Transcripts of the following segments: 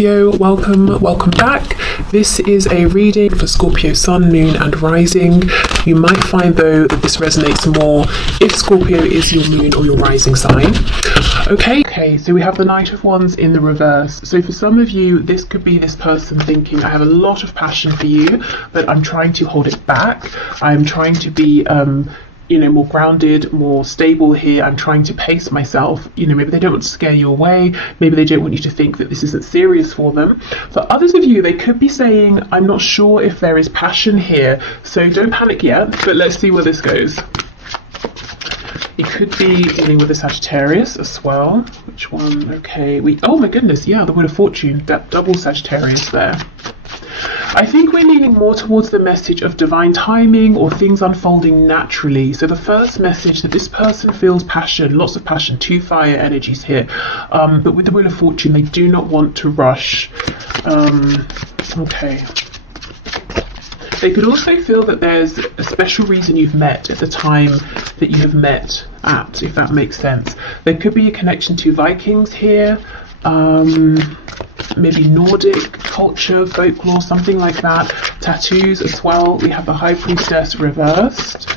Welcome back. This is a reading for Scorpio Sun, Moon and Rising. You might find though that this resonates more if Scorpio is your moon or your rising sign. Okay, so we have the Knight of Wands in the reverse. So for some of you, this could be this person thinking, I have a lot of passion for you, but I'm trying to hold it back. I'm trying to be more grounded, more stable here. I'm trying to pace myself. Maybe they don't want to scare you away. Maybe they don't want you to think that this isn't serious for them. For others of you, they could be saying, I'm not sure if there is passion here, so don't panic yet, but let's see where this goes. It could be dealing with a Sagittarius as well. Which one? Okay, oh my goodness, yeah, the Wheel of Fortune, that double Sagittarius there. I think we're leaning more towards the message of divine timing or things unfolding naturally. So the first message that this person feels passion, lots of passion, two fire energies here. But with the Wheel of Fortune, they do not want to rush. Okay. They could also feel that there's a special reason you've met at the time that you have met at, if that makes sense. There could be a connection to Vikings here. Maybe Nordic culture, folklore, something like that. Tattoos as well. We have the High Priestess reversed.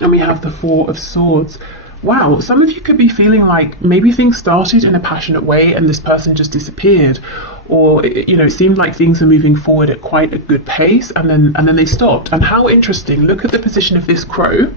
And we have the Four of Swords. Wow, some of you could be feeling like maybe things started in a passionate way and this person just disappeared. Or, it seemed like things are moving forward at quite a good pace and then they stopped. And how interesting, look at the position of this crow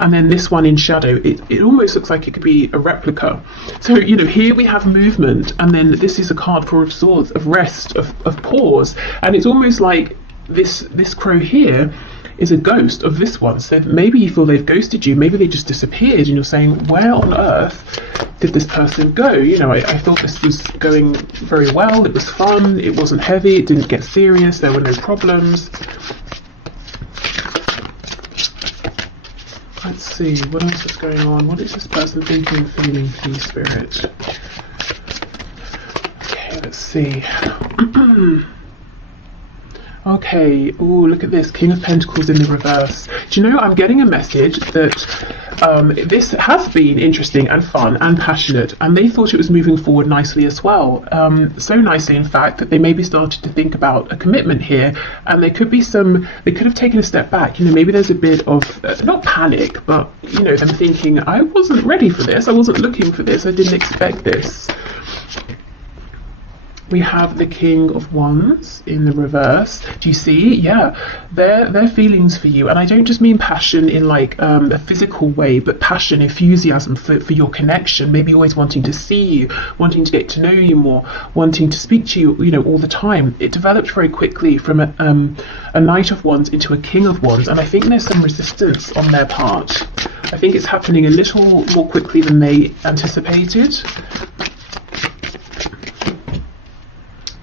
and then this one in shadow. It almost looks like it could be a replica. So, here we have movement and then this is a card, Four of Swords, of rest, of pause. And it's almost like this crow here is a ghost of this one. So maybe you feel they've ghosted you, maybe they just disappeared and you're saying, where on earth did this person go? I thought this was going very well, it was fun, it wasn't heavy, it didn't get serious, there were no problems. Let's see, what else is going on? What is this person thinking and feeling, please, Spirit? Okay, let's see. Okay, ooh, look at this, King of Pentacles in the reverse. Do you know, I'm getting a message that this has been interesting and fun and passionate, and they thought it was moving forward nicely as well. So nicely, in fact, that they maybe started to think about a commitment here, and there could be they could have taken a step back. Maybe there's a bit of, not panic, but, them thinking, I wasn't ready for this, I wasn't looking for this, I didn't expect this. We have the King of Wands in the reverse. Do you see? Yeah, their feelings for you, and I don't just mean passion in like a physical way, but passion, enthusiasm for your connection. Maybe always wanting to see you, wanting to get to know you more, wanting to speak to you, all the time. It developed very quickly from a Knight of Wands into a King of Wands, and I think there's some resistance on their part. I think it's happening a little more quickly than they anticipated.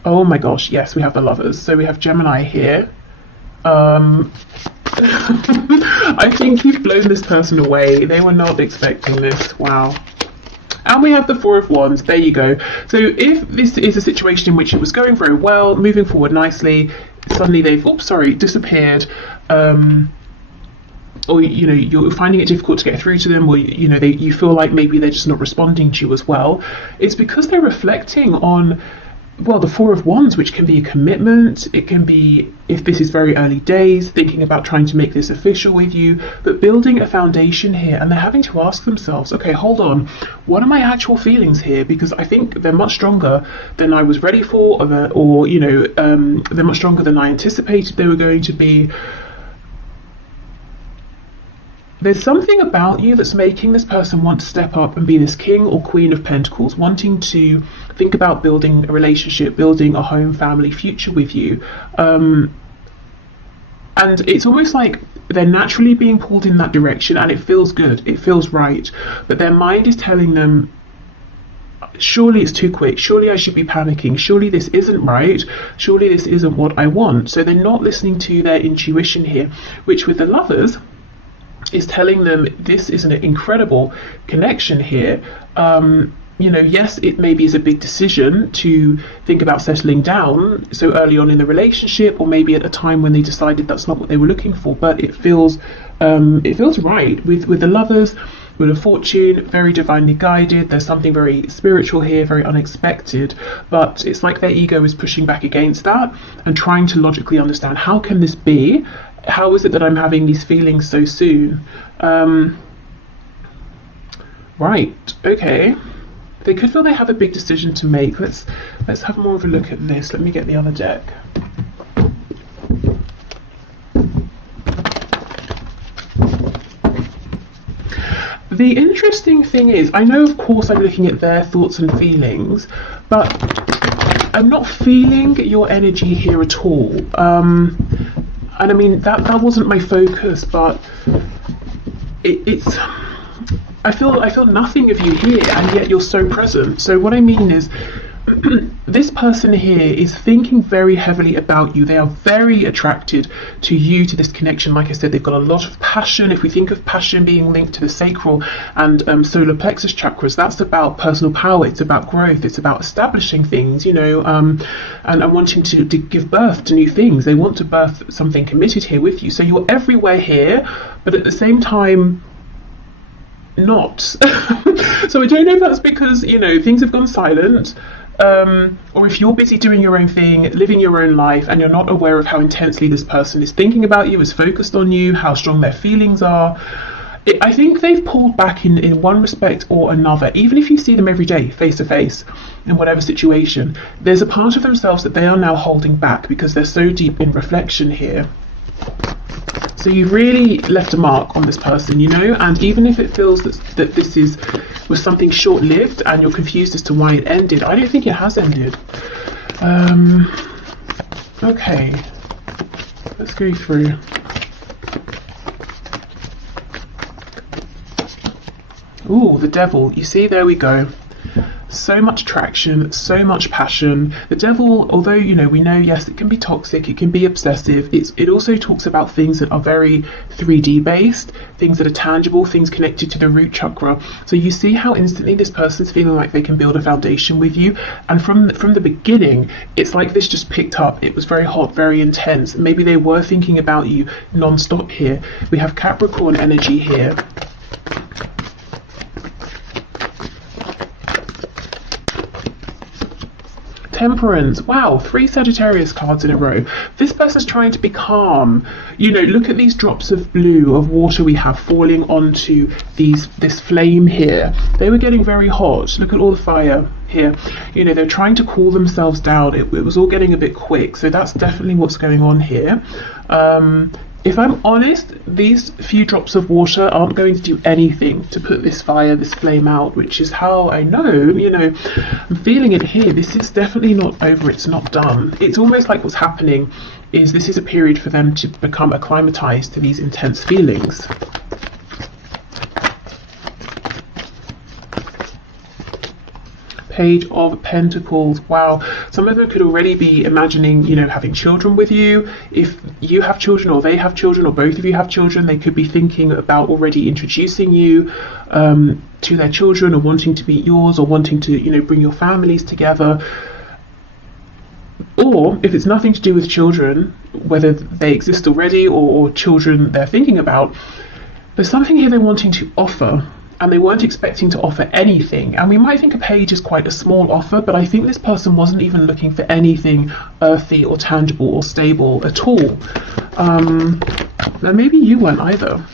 Oh my gosh, yes, we have the Lovers. So we have Gemini here. I think you've blown this person away. They were not expecting this. Wow. And we have the Four of Wands. There you go. So if this is a situation in which it was going very well, moving forward nicely, suddenly they've, disappeared. Or you're finding it difficult to get through to them, or you feel like maybe they're just not responding to you as well. It's because they're reflecting on, well, the Four of Wands, which can be a commitment. It can be, if this is very early days, thinking about trying to make this official with you, but building a foundation here. And they're having to ask themselves, okay, hold on, what are my actual feelings here? Because I think they're much stronger than I was ready for, they're much stronger than I anticipated they were going to be. There's something about you that's making this person want to step up and be this King or Queen of Pentacles, wanting to think about building a relationship, building a home, family, future with you. And it's almost like they're naturally being pulled in that direction, and it feels good, it feels right. But their mind is telling them, surely it's too quick, surely I should be panicking, surely this isn't right, surely this isn't what I want. So they're not listening to their intuition here, which with the Lovers is telling them this is an incredible connection here. Yes, it maybe is a big decision to think about settling down so early on in the relationship, or maybe at a time when they decided that's not what they were looking for, but it feels right with the Lovers. Wheel of Fortune, very divinely guided. There's something very spiritual here, very unexpected, but it's like their ego is pushing back against that and trying to logically understand, how can this be? How is it that I'm having these feelings so soon? Right, okay. They could feel they have a big decision to make. Let's have more of a look at this. Let me get the other deck. The interesting thing is, I know of course I'm looking at their thoughts and feelings, but I'm not feeling your energy here at all. And I mean, that wasn't my focus, but it's I feel nothing of you here, and yet you're so present. So what I mean is, this person here is thinking very heavily about you. They are very attracted to you, to this connection. Like I said, they've got a lot of passion. If we think of passion being linked to the sacral and solar plexus chakras, that's about personal power. It's about growth. It's about establishing things, you know, and wanting to give birth to new things. They want to birth something committed here with you. So you're everywhere here, but at the same time, not. So I don't know if that's because, you know, things have gone silent, or if you're busy doing your own thing, living your own life, and you're not aware of how intensely this person is thinking about you, is focused on you, how strong their feelings are. I think they've pulled back in one respect or another. Even if you see them every day, face to face, in whatever situation, there's a part of themselves that they are now holding back because they're so deep in reflection here. So you've really left a mark on this person, you know, and even if it feels that this was something short-lived and you're confused as to why it ended, I don't think it has ended. Okay, let's go through. Ooh, the Devil. You see, there we go. So much traction, so much passion. The Devil, although, you know, we know, yes, it can be toxic, it can be obsessive, it also talks about things that are very 3D based, things that are tangible, things connected to the root chakra. So you see how instantly this person's feeling like they can build a foundation with you, and from the beginning, it's like this just picked up. It was very hot, very intense. Maybe they were thinking about you non-stop here. We have Capricorn energy here. Temperance. Wow, 3 Sagittarius cards in a row. This person's trying to be calm. You know, look at these drops of blue, of water we have falling onto this flame here. They were getting very hot. Look at all the fire here. You know, they're trying to cool themselves down. It was all getting a bit quick. So that's definitely what's going on here. If I'm honest, these few drops of water aren't going to do anything to put this fire, this flame out, which is how I know, you know, I'm feeling it here. This is definitely not over, it's not done. It's almost like what's happening is this is a period for them to become acclimatized to these intense feelings. Page of Pentacles. Wow, some of them could already be imagining, you know, having children with you. If you have children or they have children or both of you have children, they could be thinking about already introducing you to their children, or wanting to meet yours, or wanting to, you know, bring your families together. Or if it's nothing to do with children, whether they exist already or children they're thinking about, there's something here they're wanting to offer, and they weren't expecting to offer anything. And we might think a page is quite a small offer, but I think this person wasn't even looking for anything earthy or tangible or stable at all. And maybe you weren't either.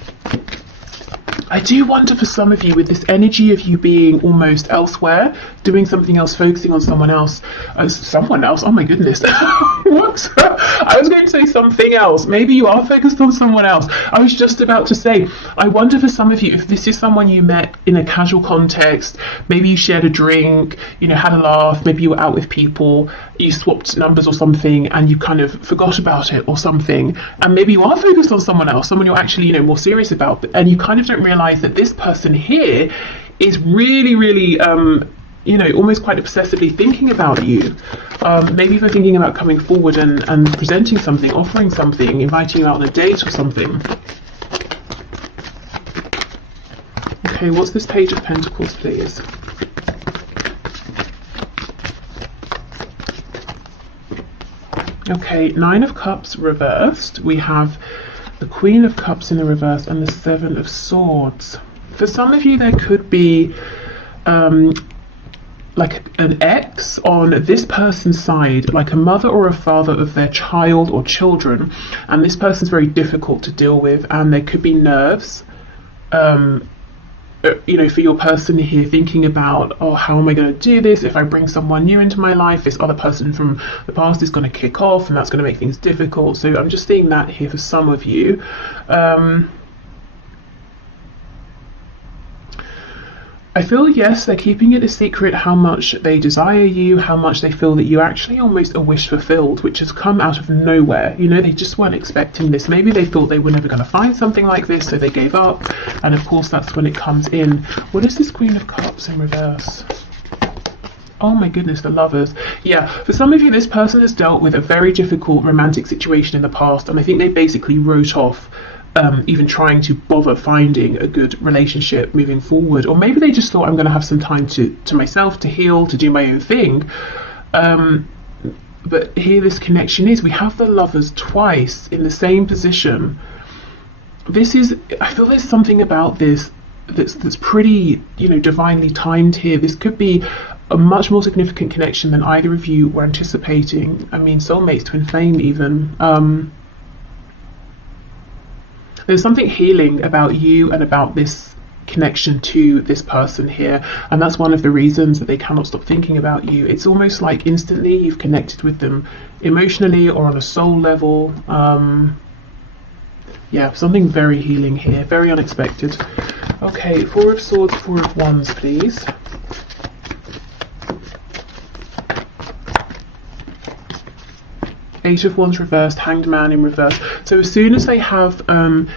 I do wonder for some of you, with this energy of you being almost elsewhere, doing something else, focusing on someone else. Someone else? Oh my goodness. What? I was going to say something else. Maybe you are focused on someone else. I was just about to say, I wonder for some of you, if this is someone you met in a casual context, maybe you shared a drink, you know, had a laugh, maybe you were out with people, you swapped numbers or something, and you kind of forgot about it or something, and maybe you are focused on someone else, someone you're actually, you know, more serious about, and you kind of don't realize that this person here is really, really, you know, almost quite obsessively thinking about you. Maybe even thinking about coming forward and presenting something, offering something, inviting you out on a date or something. Okay, what's this Page of Pentacles, please? Okay, 9 of Cups reversed. We have the Queen of Cups in the reverse and the 7 of Swords. For some of you, there could be like an ex on this person's side, like a mother or a father of their child or children, and this person's very difficult to deal with, and there could be nerves, you know, for your person here, thinking about, oh, how am I going to do this? If I bring someone new into my life, this other person from the past is going to kick off, and that's going to make things difficult. So I'm just seeing that here for some of you. I feel, yes, they're keeping it a secret how much they desire you, how much they feel that you actually almost a wish fulfilled, which has come out of nowhere. You know, they just weren't expecting this. Maybe they thought they were never going to find something like this, so they gave up. And of course, that's when it comes in. What is this Queen of Cups in reverse? Oh my goodness, the Lovers. Yeah, for some of you, this person has dealt with a very difficult romantic situation in the past, and I think they basically wrote off even trying to bother finding a good relationship moving forward. Or maybe they just thought, I'm going to have some time to myself, to heal, to do my own thing. But here this connection is, we have the Lovers twice in the same position. This is, I feel there's something about this that's pretty, you know, divinely timed here. This could be a much more significant connection than either of you were anticipating. I mean, soulmates, twin flame even. There's something healing about you and about this connection to this person here, and that's one of the reasons that they cannot stop thinking about you. It's almost like instantly you've connected with them emotionally or on a soul level. Yeah, something very healing here, very unexpected. Okay, Four of Swords, Four of Wands, please. Eight of Wands reversed, Hanged Man in reverse. So as soon as they have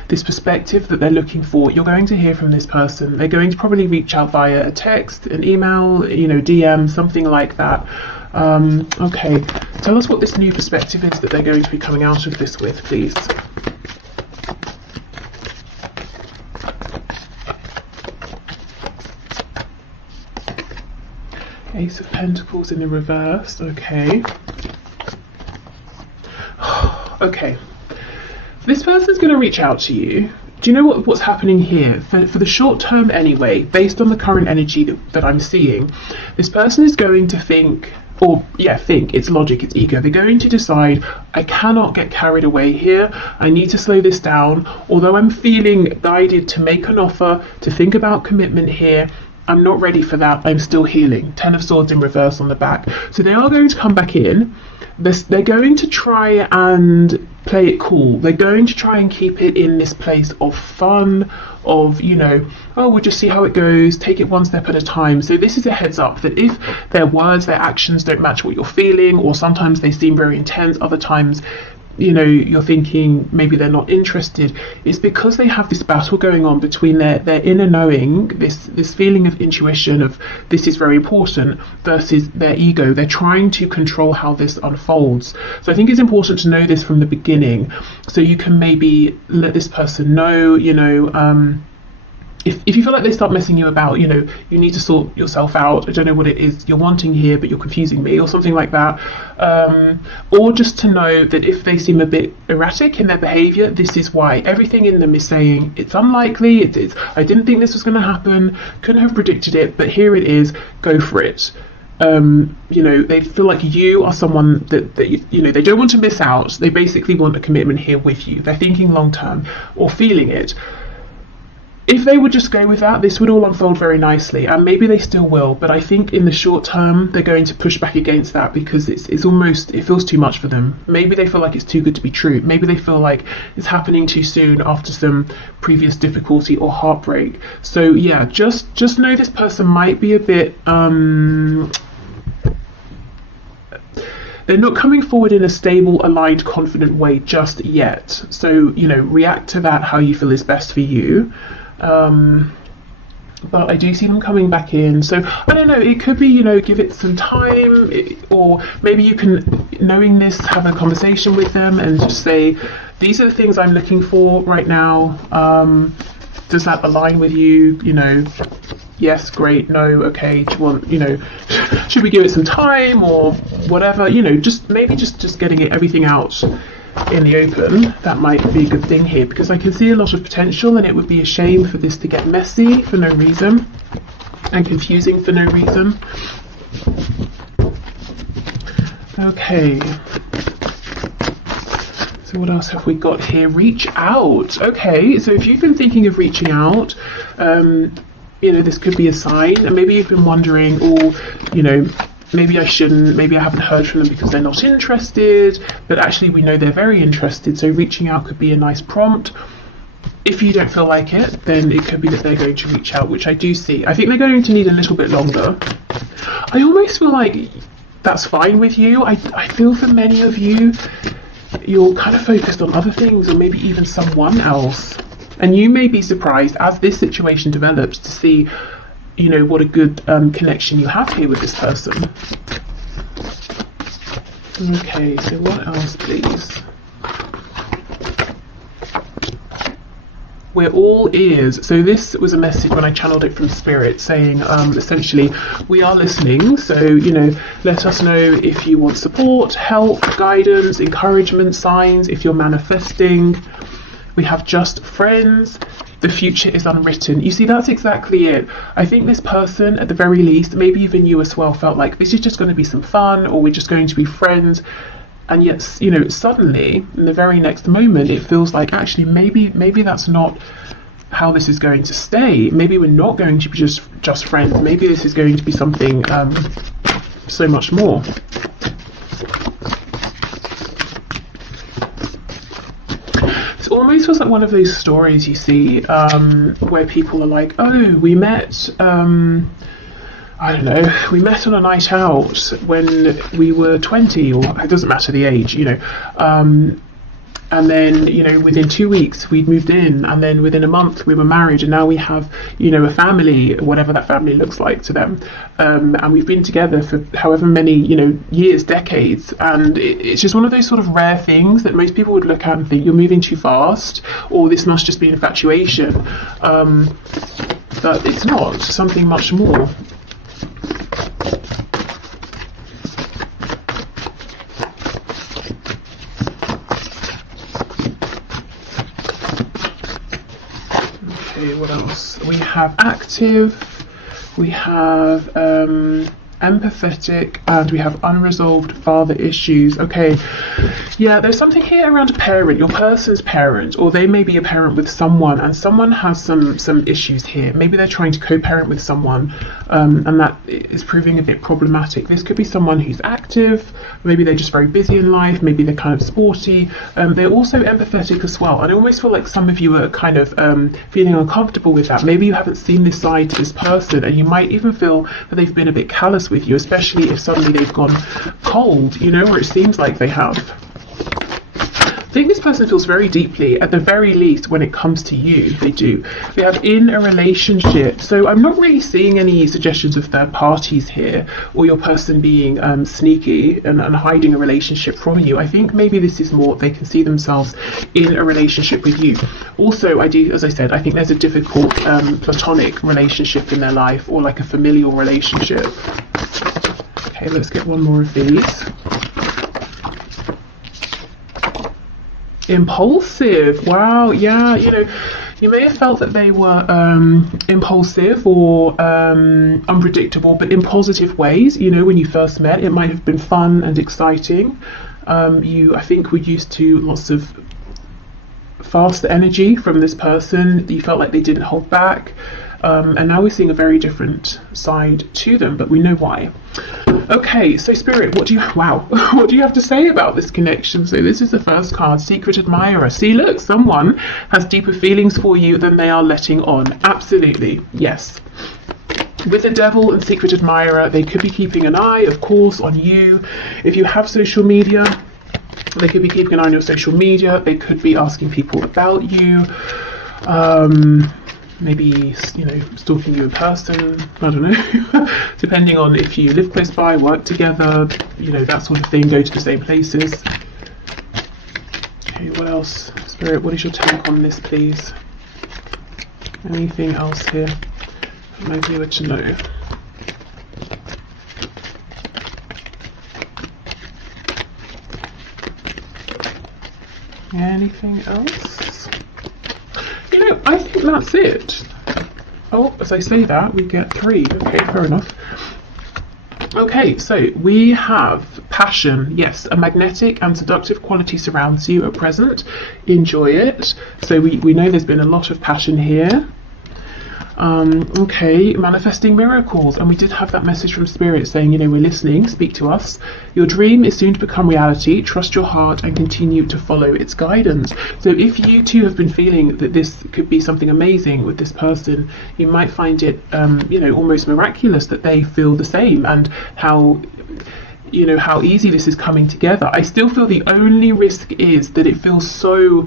this perspective that they're looking for, you're going to hear from this person. They're going to probably reach out via a text, an email, you know, DM, something like that. Okay, tell us what this new perspective is that they're going to be coming out of this with, please. Ace of Pentacles in the reverse, okay. Okay, this person's going to reach out to you. Do you know what's happening here? For the short term anyway, based on the current energy that I'm seeing, this person is going to think, it's logic, it's ego. They're going to decide, I cannot get carried away here. I need to slow this down. Although I'm feeling guided to make an offer, to think about commitment here, I'm not ready for that. I'm still healing. Ten of Swords in reverse on the back. So they are going to come back in. They're going to try and play it cool. They're going to try and keep it in this place of fun, of, you know, oh, we'll just see how it goes, take it one step at a time. So this is a heads up that if their words, their actions don't match what you're feeling, or sometimes they seem very intense, other times, you know, you're thinking maybe they're not interested, it's because they have this battle going on between their inner knowing, this feeling of intuition of this is very important, versus their ego. They're trying to control how this unfolds. So I think it's important to know this from the beginning, so you can maybe let this person know, you know, if you feel like they start messing you about, you know, you need to sort yourself out. I don't know what it is you're wanting here, but you're confusing me, or something like that. Or just to know that if they seem a bit erratic in their behavior, this is why. Everything in them is saying it's unlikely, it's I didn't think this was going to happen, couldn't have predicted it, but here it is, go for it. You know, they feel like you are someone that you know, they don't want to miss out. They basically want a commitment here with you. They're thinking long term, or feeling it. If they would just go with that, this would all unfold very nicely, and maybe they still will, but I think in the short term they're going to push back against that, because it's almost, it feels too much for them. Maybe they feel like it's too good to be true. Maybe they feel like it's happening too soon after some previous difficulty or heartbreak. So yeah, just know this person might be a bit they're not coming forward in a stable, aligned, confident way just yet. So, you know, react to that how you feel is best for you. But I do see them coming back in. So I don't know, it could be, you know, give it some time, or maybe you can, knowing this, have a conversation with them and just say, these are the things I'm looking for right now. Does that align with you? You know, yes, great, no, okay, do you want, you know, should we give it some time or whatever, you know, just maybe just getting everything out in the open. That might be a good thing here, because I can see a lot of potential, and it would be a shame for this to get messy for no reason and confusing for no reason. Okay, so what else have we got here? Reach out. Okay, so if you've been thinking of reaching out, you know, this could be a sign, and maybe you've been wondering, oh, you know, maybe I shouldn't, maybe I haven't heard from them because they're not interested, but actually we know they're very interested, so reaching out could be a nice prompt. If you don't feel like it, then it could be that they're going to reach out, which I do see. I think they're going to need a little bit longer. I almost feel like that's fine with you. I feel for many of you, you're kind of focused on other things, or maybe even someone else. And you may be surprised as this situation develops to see, you know, what a good connection you have here with this person. Okay, so what else, please? We're all ears. So this was a message when I channeled it from Spirit, saying essentially, we are listening. So, you know, let us know if you want support, help, guidance, encouragement, signs, if you're manifesting. We have just friends. The future is unwritten. You see, that's exactly it. I think this person, at the very least, maybe even you as well, felt like this is just going to be some fun, or we're just going to be friends. And yet, you know, suddenly, in the very next moment, it feels like actually maybe that's not how this is going to stay. Maybe we're not going to be just friends. Maybe this is going to be something so much more. Almost feels like one of those stories you see where people are like, oh, we met, I don't know, we met on a night out when we were 20, or it doesn't matter the age, you know, and then, you know, within 2 weeks we'd moved in, and then within a month we were married, and now we have, you know, a family, whatever that family looks like to them, and we've been together for however many, you know, years, decades, and it's just one of those sort of rare things that most people would look at and think you're moving too fast, or this must just be an infatuation, but it's not. Something much more. What else? We have active, we have empathetic, and we have unresolved father issues. Okay, yeah, there's something here around a parent, your person's parent, or they may be a parent with someone, and someone has some issues here. Maybe they're trying to co-parent with someone, and that is proving a bit problematic. This could be someone who's active, maybe they're just very busy in life, maybe they're kind of sporty, they're also empathetic as well, and I almost feel like some of you are kind of feeling uncomfortable with that. Maybe you haven't seen this side to this person, and you might even feel that they've been a bit callous with you, especially if suddenly they've gone cold, you know, or it seems like they have. I think this person feels very deeply, at the very least, when it comes to you. They do. They have in a relationship. So I'm not really seeing any suggestions of third parties here, or your person being sneaky and hiding a relationship from you. I think maybe this is more they can see themselves in a relationship with you. Also, as I said, I think there's a difficult platonic relationship in their life, or like a familial relationship. Okay, let's get one more of these. Impulsive. Wow, yeah, you know, you may have felt that they were impulsive or unpredictable, but in positive ways. You know, when you first met, it might have been fun and exciting. You, I think, were used to lots of fast energy from this person. You felt like they didn't hold back. And now we're seeing a very different side to them, but we know why. Okay, so Spirit, what do you have to say about this connection? So this is the first card, Secret Admirer. See, look, someone has deeper feelings for you than they are letting on. Absolutely, yes. With the Devil and Secret Admirer, they could be keeping an eye, of course, on you. If you have social media, they could be keeping an eye on your social media. They could be asking people about you. Maybe, you know, stalking you in person, I don't know, depending on if you live close by, work together, you know, that sort of thing, go to the same places. Okay, what else? Spirit, what is your take on this, please? Anything else here my viewer to know? Anything else? You know, I think that's it. Oh, as I say that, we get 3. Okay, fair enough. Okay, so we have passion. Yes, a magnetic and seductive quality surrounds you at present. Enjoy it. So we know there's been a lot of passion here. Okay, manifesting miracles, and we did have that message from Spirit saying, you know, we're listening, speak to us. Your dream is soon to become reality. Trust your heart and continue to follow its guidance. So if you too have been feeling that this could be something amazing with this person, you might find it, you know, almost miraculous that they feel the same, and how, you know, how easy this is coming together. I still feel the only risk is that it feels so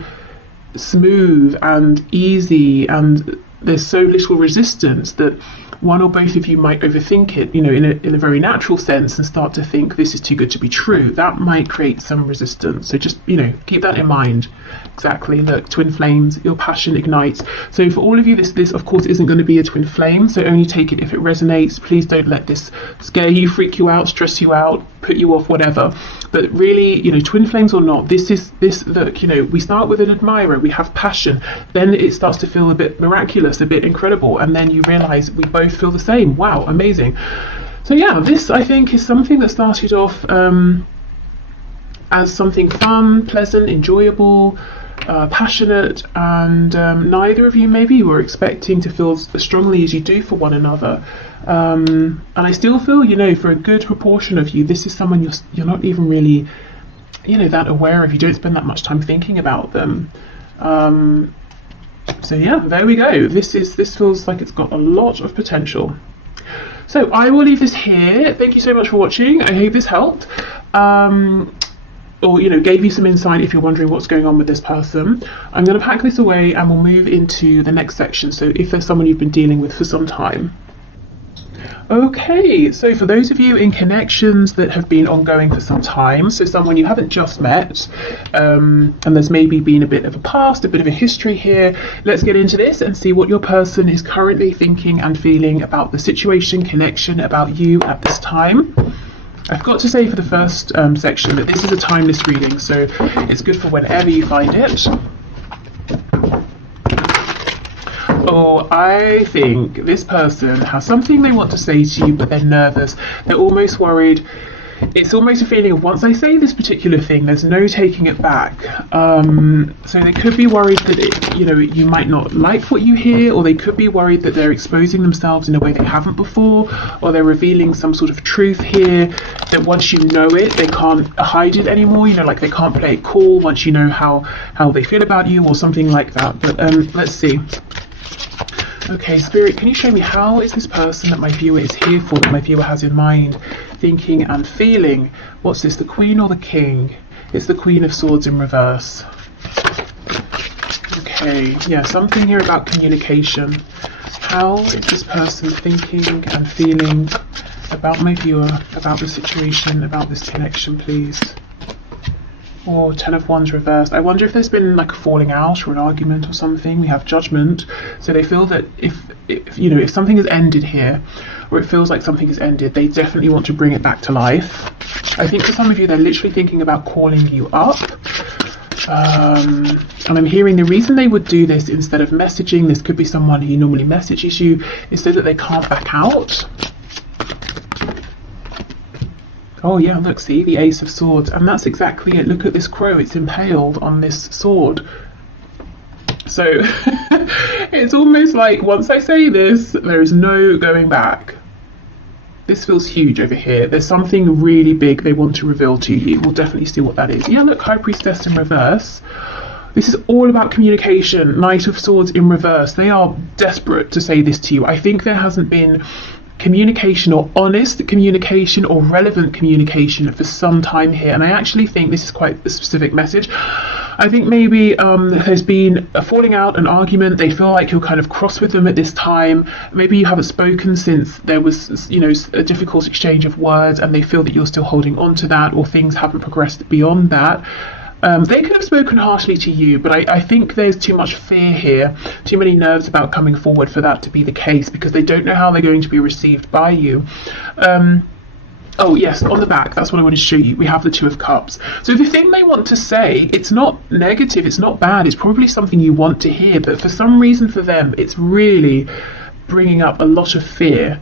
smooth and easy, and there's so little resistance that one or both of you might overthink it, you know, in a very natural sense, and start to think this is too good to be true. That might create some resistance. So just, you know, keep that in mind. Exactly. Look, twin flames, your passion ignites. So for all of you, this of course isn't going to be a twin flame. So only take it if it resonates. Please don't let this scare you, freak you out, stress you out, put you off, whatever. But really, you know, twin flames or not, this, look, you know, we start with an admirer, we have passion, then it starts to feel a bit miraculous, a bit incredible, and then you realize we both feel the same. Wow, amazing. So yeah, this I think is something that started off as something fun, pleasant, enjoyable, passionate, and neither of you maybe were expecting to feel as strongly as you do for one another. And I still feel, you know, for a good proportion of you, this is someone you're not even really, you know, that aware of. You don't spend that much time thinking about them. So yeah, there we go. This feels like it's got a lot of potential. So I will leave this here. Thank you so much for watching. I hope this helped. Or, you know, gave you some insight if you're wondering what's going on with this person. I'm going to pack this away and we'll move into the next section. So if there's someone you've been dealing with for some time. Okay, so for those of you in connections that have been ongoing for some time, so someone you haven't just met, and there's maybe been a bit of a past, a bit of a history here, let's get into this and see what your person is currently thinking and feeling about the situation, connection, about you at this time. I've got to say for the first section that this is a timeless reading, so it's good for whenever you find it. Oh, I think this person has something they want to say to you, but they're nervous. They're almost worried. It's almost a feeling of, once I say this particular thing, there's no taking it back. So they could be worried that you know, you might not like what you hear, or they could be worried that they're exposing themselves in a way they haven't before, or they're revealing some sort of truth here that once you know it, they can't hide it anymore. You know, like they can't play it cool once you know how they feel about you, or something like that. But let's see. Okay, Spirit, can you show me how is this person that my viewer is here for, that my viewer has in mind, thinking and feeling? What's this, the Queen or the King? It's the Queen of Swords in reverse. Okay, yeah, something here about communication. How is this person thinking and feeling about my viewer, about the situation, about this connection, please? Or Ten of Wands reversed. I wonder if there's been like a falling out or an argument or something. We have Judgment. So they feel that if you know, if something has ended here, or it feels like something has ended, they definitely want to bring it back to life. I think for some of you, they're literally thinking about calling you up. And I'm hearing the reason they would do this instead of messaging, this could be someone who normally messages you, is so that they can't back out. Oh yeah, look, see, the Ace of Swords, and that's exactly it. Look at this crow, it's impaled on this sword. So it's almost like once I say this, there is no going back. This feels huge over here. There's something really big they want to reveal to you. We'll definitely see what that is. Yeah, look, High Priestess in reverse. This is all about communication. Knight of Swords in reverse. They are desperate to say this to you. I think there hasn't been communication, or honest communication, or relevant communication for some time here, and I actually think this is quite a specific message. I think maybe there's been a falling out, an argument. They feel like you're kind of cross with them at this time. Maybe you haven't spoken since there was, you know, a difficult exchange of words, and they feel that you're still holding on to that, or things haven't progressed beyond that. They could have spoken harshly to you, but I think there's too much fear here, too many nerves about coming forward for that to be the case, because they don't know how they're going to be received by you. Oh yes, on the back, that's what I want to show you. We have the Two of Cups. So the thing they want to say, it's not negative, it's not bad, it's probably something you want to hear, but for some reason for them, it's really bringing up a lot of fear.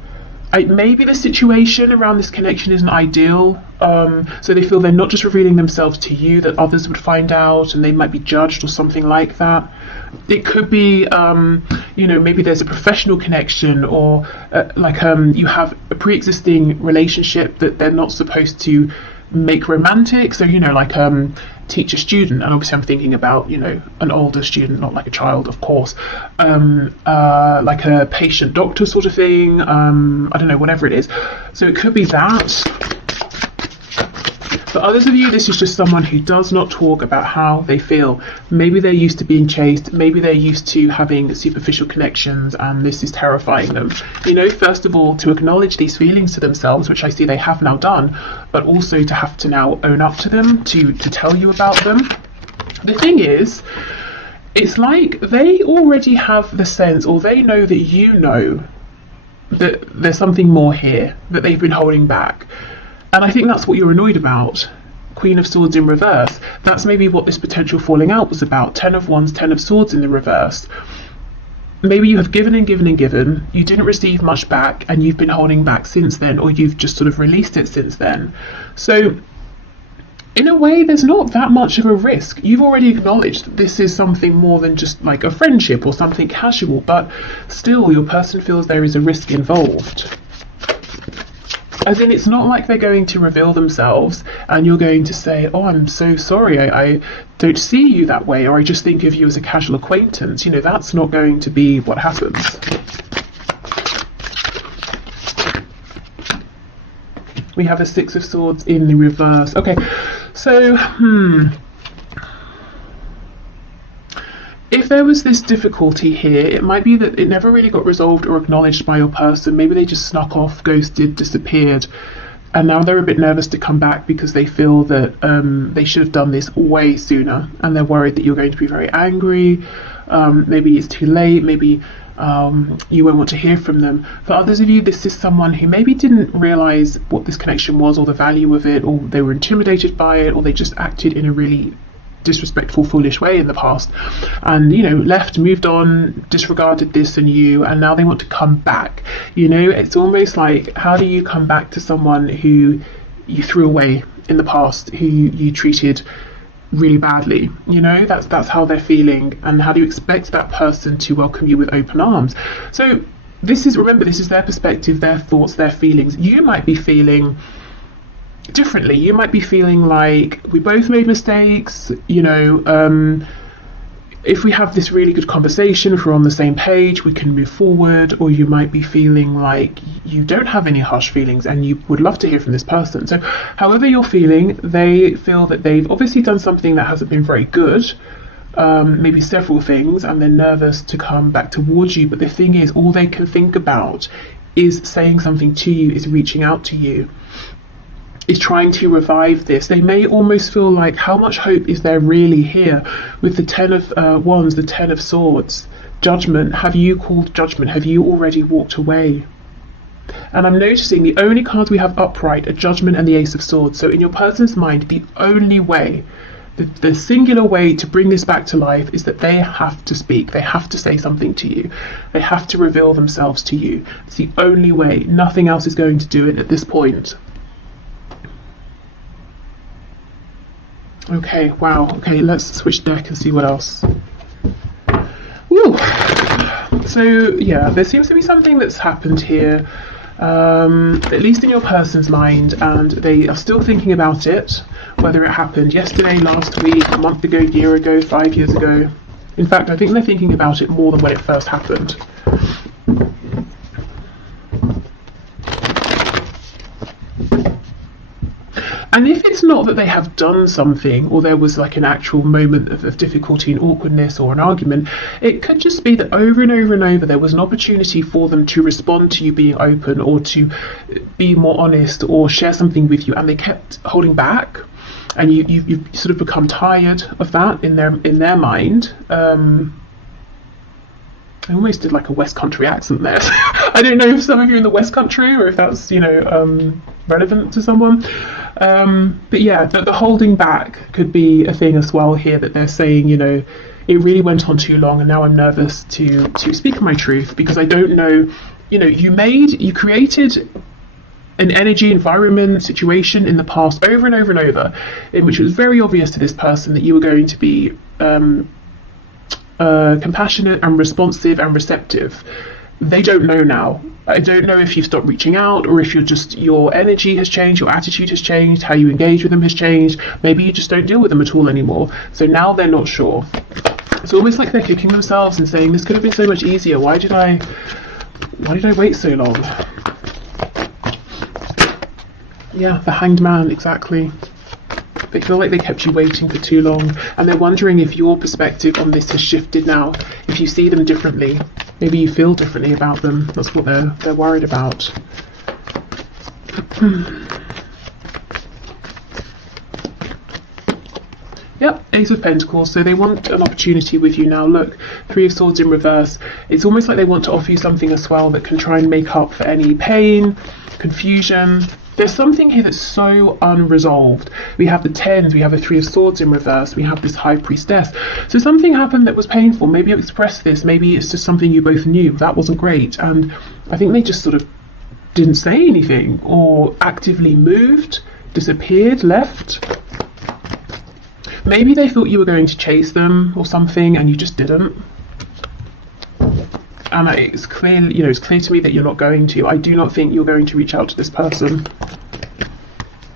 Maybe the situation around this connection isn't ideal, so they feel they're not just revealing themselves to you, that others would find out and they might be judged or something like that. It could be, maybe there's a professional connection, or you have a pre-existing relationship that they're not supposed to make romantic. So, teacher student, and obviously I'm thinking about, an older student, not like a child, of course, like a patient doctor sort of thing, I don't know, whatever it is. So it could be that. For others of you, this is just someone who does not talk about how they feel. Maybe they're used to being chased, maybe they're used to having superficial connections, and this is terrifying them. First of all, to acknowledge these feelings to themselves, which I see they have now done, but also to have to now own up to them, to tell you about them. The thing is, it's like they already have the sense, or they know that you know that there's something more here, that they've been holding back. And I think that's what you're annoyed about. Queen of Swords in reverse. That's maybe what this potential falling out was about. 10 of Wands, 10 of Swords in the reverse. Maybe you have given and given and given. You didn't receive much back, and you've been holding back since then, or you've just sort of released it since then. So, in a way, there's not that much of a risk. You've already acknowledged that this is something more than just like a friendship or something casual, but still your person feels there is a risk involved. As in, it's not like they're going to reveal themselves and you're going to say, oh, I'm so sorry, I don't see you that way, or I just think of you as a casual acquaintance. That's not going to be what happens. We have a Six of Swords in the reverse. Okay, so, if there was this difficulty here, it might be that it never really got resolved or acknowledged by your person. Maybe they just snuck off, ghosted, disappeared, and now they're a bit nervous to come back because they feel that they should have done this way sooner, and they're worried that you're going to be very angry. Maybe it's too late, maybe you won't want to hear from them. For others of you, this is someone who maybe didn't realise what this connection was, or the value of it, or they were intimidated by it, or they just acted in a really disrespectful, foolish way in the past, and left, moved on, disregarded this and you, and now they want to come back. It's almost like, how do you come back to someone who you threw away in the past, who you treated really badly? That's how they're feeling, and how do you expect that person to welcome you with open arms? So remember, this is their perspective, their thoughts, their feelings. You might be feeling differently. You might be feeling like, we both made mistakes, if we have this really good conversation, if we're on the same page, we can move forward. Or you might be feeling like you don't have any harsh feelings and you would love to hear from this person. So however you're feeling, they feel that they've obviously done something that hasn't been very good, maybe several things, and they're nervous to come back towards you. But the thing is, all they can think about is saying something to you, is reaching out to you, is trying to revive this. They may almost feel like, how much hope is there really here? With the 10 of Wands, the 10 of Swords, Judgment. Have you called judgment? Have you already walked away? And I'm noticing the only cards we have upright are Judgment and the Ace of Swords. So in your person's mind, the only way, the singular way to bring this back to life is that they have to speak. They have to say something to you. They have to reveal themselves to you. It's the only way. Nothing else is going to do it at this point. Okay, wow. Okay, let's switch deck and see what else. Woo! So, yeah, there seems to be something that's happened here, at least in your person's mind, and they are still thinking about it, whether it happened yesterday, last week, a month ago, year ago, 5 years ago. In fact, I think they're thinking about it more than when it first happened. And if it's not that they have done something, or there was like an actual moment of difficulty and awkwardness or an argument, it could just be that over and over and over there was an opportunity for them to respond to you being open, or to be more honest, or share something with you, and they kept holding back. and you sort of become tired of that in their mind. I almost did like a West Country accent there. I don't know if some of you are in the West Country or if that's, relevant to someone. But yeah, the holding back could be a thing as well here, that they're saying, it really went on too long and now I'm nervous to speak my truth, because I don't know, you created an energy, environment, situation in the past over and over and over, in which it was very obvious to this person that you were going to be compassionate and responsive and receptive. They don't know now. I don't know if you've stopped reaching out, or if your energy has changed, your attitude has changed, how you engage with them has changed. Maybe you just don't deal with them at all anymore. So now they're not sure. It's almost like they're kicking themselves and saying, this could have been so much easier. Why did I wait so long? Yeah, the Hanged Man, exactly. They feel like they kept you waiting for too long, and they're wondering if your perspective on this has shifted now, if you see them differently. Maybe you feel differently about them. That's what they're worried about. Yep, Ace of Pentacles. So they want an opportunity with you now. Look, Three of Swords in reverse. It's almost like they want to offer you something as well that can try and make up for any pain, confusion. There's something here that's so unresolved. We have the Tens, we have the Three of Swords in reverse, we have this High Priestess. So something happened that was painful. Maybe you expressed this, maybe it's just something you both knew. That wasn't great. And I think they just sort of didn't say anything, or actively moved, disappeared, left. Maybe they thought you were going to chase them or something and you just didn't. And it's clear, it's clear to me that you're not going to. I do not think you're going to reach out to this person.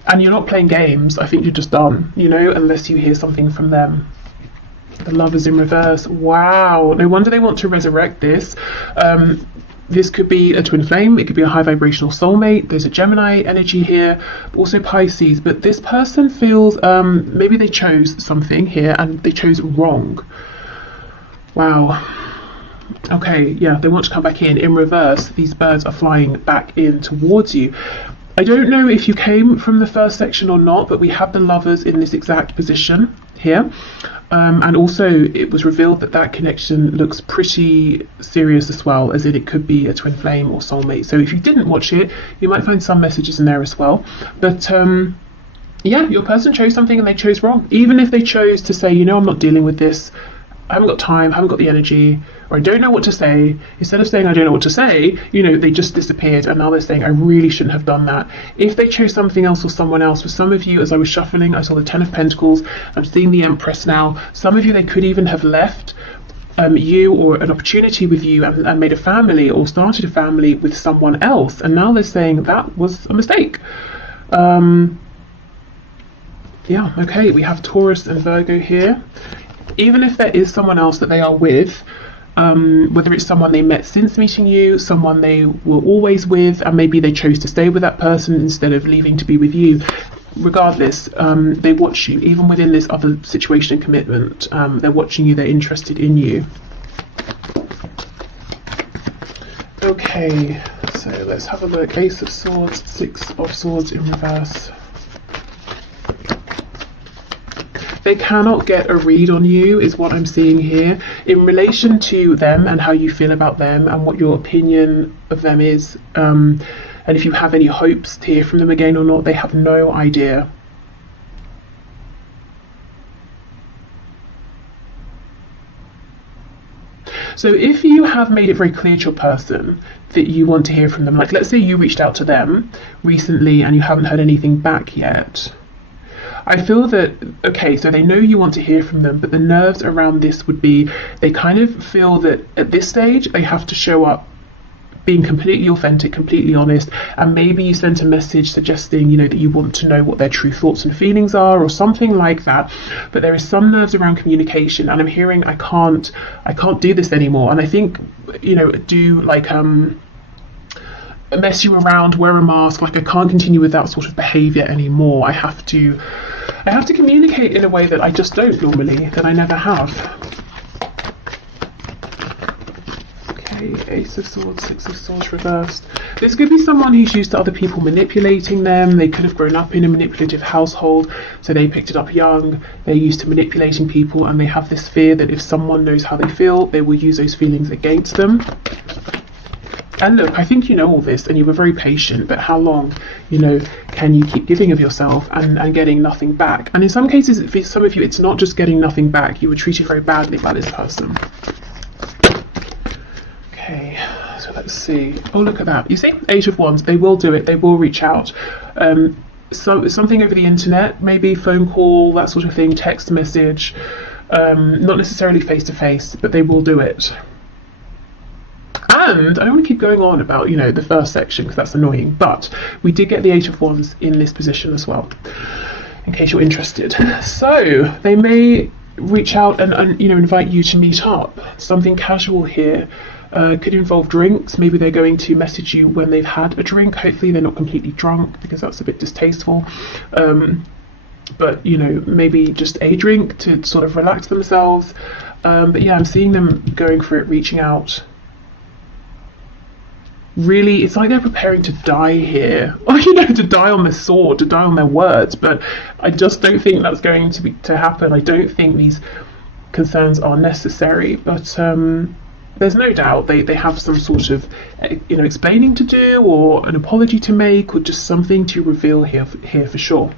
And you're not playing games. I think you're just done, unless you hear something from them. The Lovers in reverse. Wow. No wonder they want to resurrect this. This could be a twin flame. It could be a high vibrational soulmate. There's a Gemini energy here, also Pisces. But this person feels, maybe they chose something here and they chose wrong. Wow. Okay, yeah, they want to come back in reverse. These birds are flying back in towards you. I don't know if you came from the first section or not, but we have the Lovers in this exact position here. And also it was revealed that connection looks pretty serious as well, as in it could be a twin flame or soulmate. So if you didn't watch it, you might find some messages in there as well. But yeah, your person chose something and they chose wrong. Even if they chose to say, I'm not dealing with this, I haven't got time, I haven't got the energy, or I don't know what to say. Instead of saying I don't know what to say, they just disappeared, and now they're saying I really shouldn't have done that. If they chose something else or someone else, for some of you, as I was shuffling, I saw the Ten of Pentacles, I'm seeing the Empress now. Some of you, they could even have left you or an opportunity with you and made a family or started a family with someone else, and now they're saying that was a mistake. Yeah, okay, we have Taurus and Virgo here. Even if there is someone else that they are with, whether it's someone they met since meeting you, someone they were always with, and maybe they chose to stay with that person instead of leaving to be with you, regardless, they watch you. Even within this other situation and commitment, they're watching you, they're interested in you. Okay, so let's have a look. Ace of Swords, Six of Swords in reverse. They cannot get a read on you, is what I'm seeing here, in relation to them and how you feel about them and what your opinion of them is. And if you have any hopes to hear from them again or not, they have no idea. So if you have made it very clear to your person that you want to hear from them, like let's say you reached out to them recently and you haven't heard anything back yet, I feel that, okay, so they know you want to hear from them, but the nerves around this would be, they kind of feel that at this stage they have to show up being completely authentic, completely honest, and maybe you sent a message suggesting, that you want to know what their true thoughts and feelings are or something like that. But there is some nerves around communication, and I'm hearing I can't do this anymore. And I think, do like mess you around, wear a mask, like I can't continue with that sort of behavior anymore. I have to communicate in a way that I just don't normally, that I never have. Okay, Ace of Swords, Six of Swords reversed. This could be someone who's used to other people manipulating them. They could have grown up in a manipulative household, so they picked it up young. They're used to manipulating people, and they have this fear that if someone knows how they feel, they will use those feelings against them. And look, I think you know all this, and you were very patient, but how long, can you keep giving of yourself and getting nothing back? And in some cases, for some of you, it's not just getting nothing back. You were treated very badly by this person. Okay, so let's see. Oh, look at that. You see, Eight of Wands. They will do it. They will reach out. So something over the internet, maybe phone call, that sort of thing, text message, not necessarily face to face, but they will do it. And I don't want to keep going on about, the first section because that's annoying, but we did get the Eight of Wands in this position as well, in case you're interested. So they may reach out and invite you to meet up. Something casual here. Could involve drinks. Maybe they're going to message you when they've had a drink. Hopefully they're not completely drunk, because that's a bit distasteful. But maybe just a drink to sort of relax themselves. But yeah, I'm seeing them going for it, reaching out. Really, it's like they're preparing to die here, or to die on their sword, to die on their words. But I just don't think that's going to happen. I don't think these concerns are necessary. But there's no doubt they have some sort of explaining to do, or an apology to make, or just something to reveal here for sure.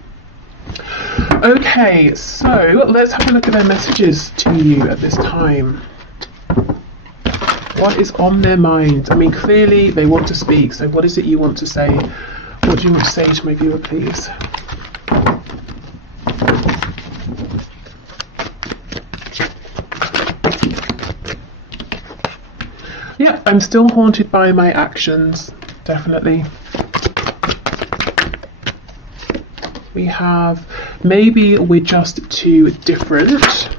Okay, so let's have a look at their messages to you at this time. What is on their mind? I mean, clearly they want to speak, so what is it you want to say? What do you want to say to my viewer, please? Yeah, I'm still haunted by my actions, definitely. We have, maybe we're just too different.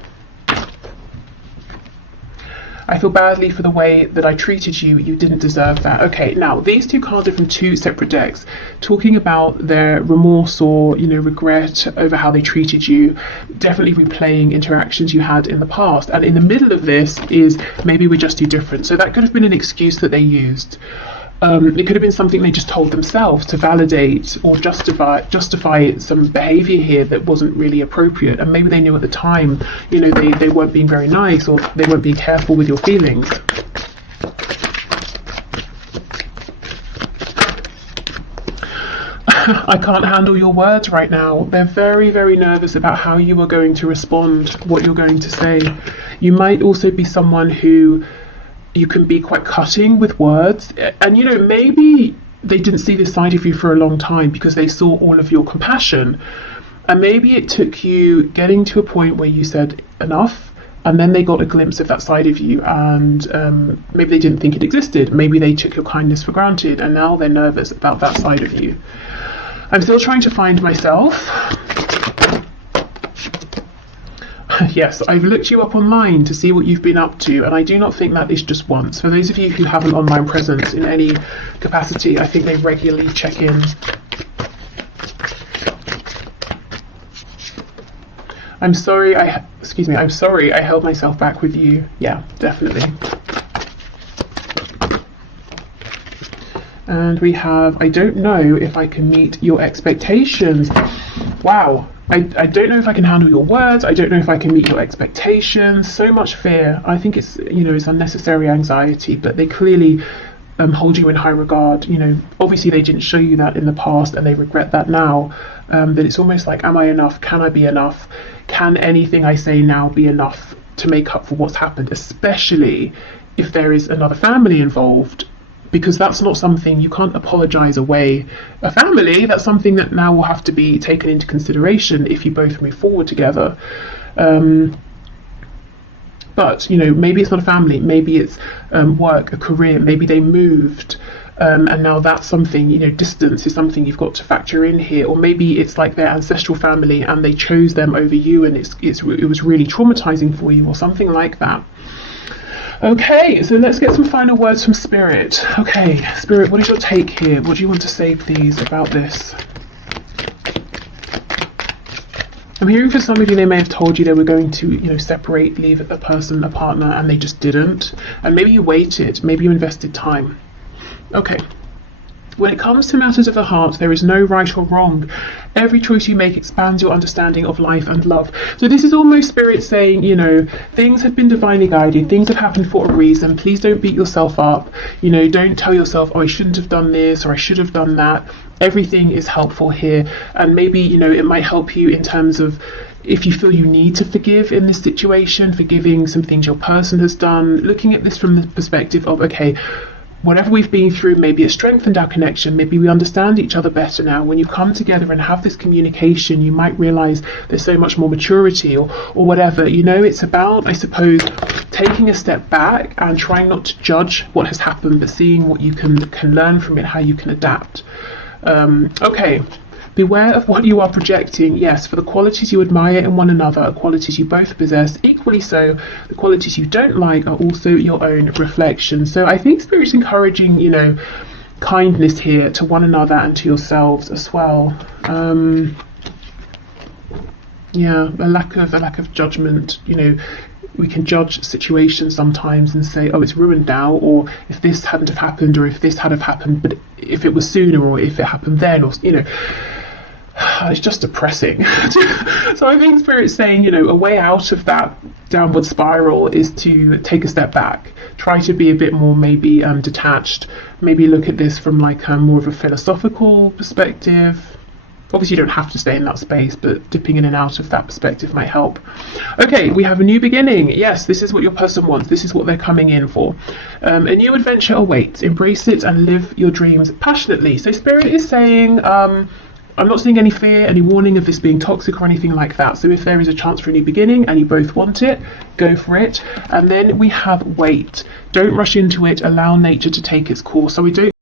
I feel badly for the way that I treated you. You didn't deserve that. Okay, now these two cards are from two separate decks, talking about their remorse or regret over how they treated you, definitely replaying interactions you had in the past. And in the middle of this is maybe we're just too different. So that could have been an excuse that they used. It could have been something they just told themselves to validate or justify some behavior here that wasn't really appropriate, and maybe they knew at the time they weren't being very nice, or they weren't being careful with your feelings. I can't handle your words right now. They're very, very nervous about how you are going to respond, what you're going to say. You might also be someone who you can be quite cutting with words, and maybe they didn't see this side of you for a long time because they saw all of your compassion, and maybe it took you getting to a point where you said enough, and then they got a glimpse of that side of you, and maybe they didn't think it existed. Maybe they took your kindness for granted, and now they're nervous about that side of you. I'm still trying to find myself. Yes, I've looked you up online to see what you've been up to, and I do not think that is just once. For those of you who have an online presence in any capacity, I think they regularly check in. I'm sorry I held myself back with you. Yeah, definitely. And we have, I don't know if I can meet your expectations. Wow. I don't know if I can handle your words. I don't know if I can meet your expectations. So much fear. I think it's it's unnecessary anxiety, but they clearly hold you in high regard. Obviously they didn't show you that in the past, and they regret that now. But it's almost like, am I enough? Can I be enough? Can anything I say now be enough to make up for what's happened? Especially if there is another family involved. Because that's not something, you can't apologize away a family. That's something that now will have to be taken into consideration if you both move forward together. But maybe it's not a family, maybe it's work, a career, maybe they moved, and now that's something, distance is something you've got to factor in here. Or maybe it's like their ancestral family and they chose them over you, and it was really traumatizing for you, or something like that. Okay, so let's get some final words from Spirit. Okay, Spirit, what is your take here? What do you want to say, please, about this? I'm hearing for some of you, they may have told you they were going to, you know, separate, leave a person, a partner, and they just didn't. And maybe you waited, maybe you invested time. Okay. When it comes to matters of the heart, there is no right or wrong. Every choice you make expands your understanding of life and love. So this is almost Spirit saying, you know, things have been divinely guided. Things have happened for a reason. Please don't beat yourself up. You know, don't tell yourself, oh, I shouldn't have done this or I should have done that. Everything is helpful here. And maybe, you know, it might help you in terms of if you feel you need to forgive in this situation, forgiving some things your person has done, looking at this from the perspective of, okay, whatever we've been through, maybe it strengthened our connection, maybe we understand each other better now. When you come together and have this communication, you might realize there's so much more maturity or whatever. You know, it's about, I suppose, taking a step back and trying not to judge what has happened, but seeing what you can learn from it, how you can adapt. Okay. Beware of what you are projecting. Yes, for the qualities you admire in one another are qualities you both possess. Equally so, the qualities you don't like are also your own reflection. So I think Spirit's encouraging, you know, kindness here to one another and to yourselves as well. Yeah, a lack of judgment. You know, we can judge situations sometimes and say, oh, it's ruined now, or if this hadn't have happened, or if this had have happened, but if it was sooner, or if it happened then, or, you know, it's just depressing. So I think Spirit's saying, you know, a way out of that downward spiral is to take a step back, try to be a bit more maybe detached, maybe look at this from like more of a philosophical perspective. Obviously you don't have to stay in that space, but dipping in and out of that perspective might help. Okay, we have a new beginning. Yes, this is what your person wants. This is what they're coming in for. A new adventure awaits. Embrace it and live your dreams passionately. So Spirit is saying, I'm not seeing any fear, any warning of this being toxic or anything like that. So if there is a chance for a new beginning and you both want it, go for it. And then we have wait. Don't rush into it. Allow nature to take its course. So we don't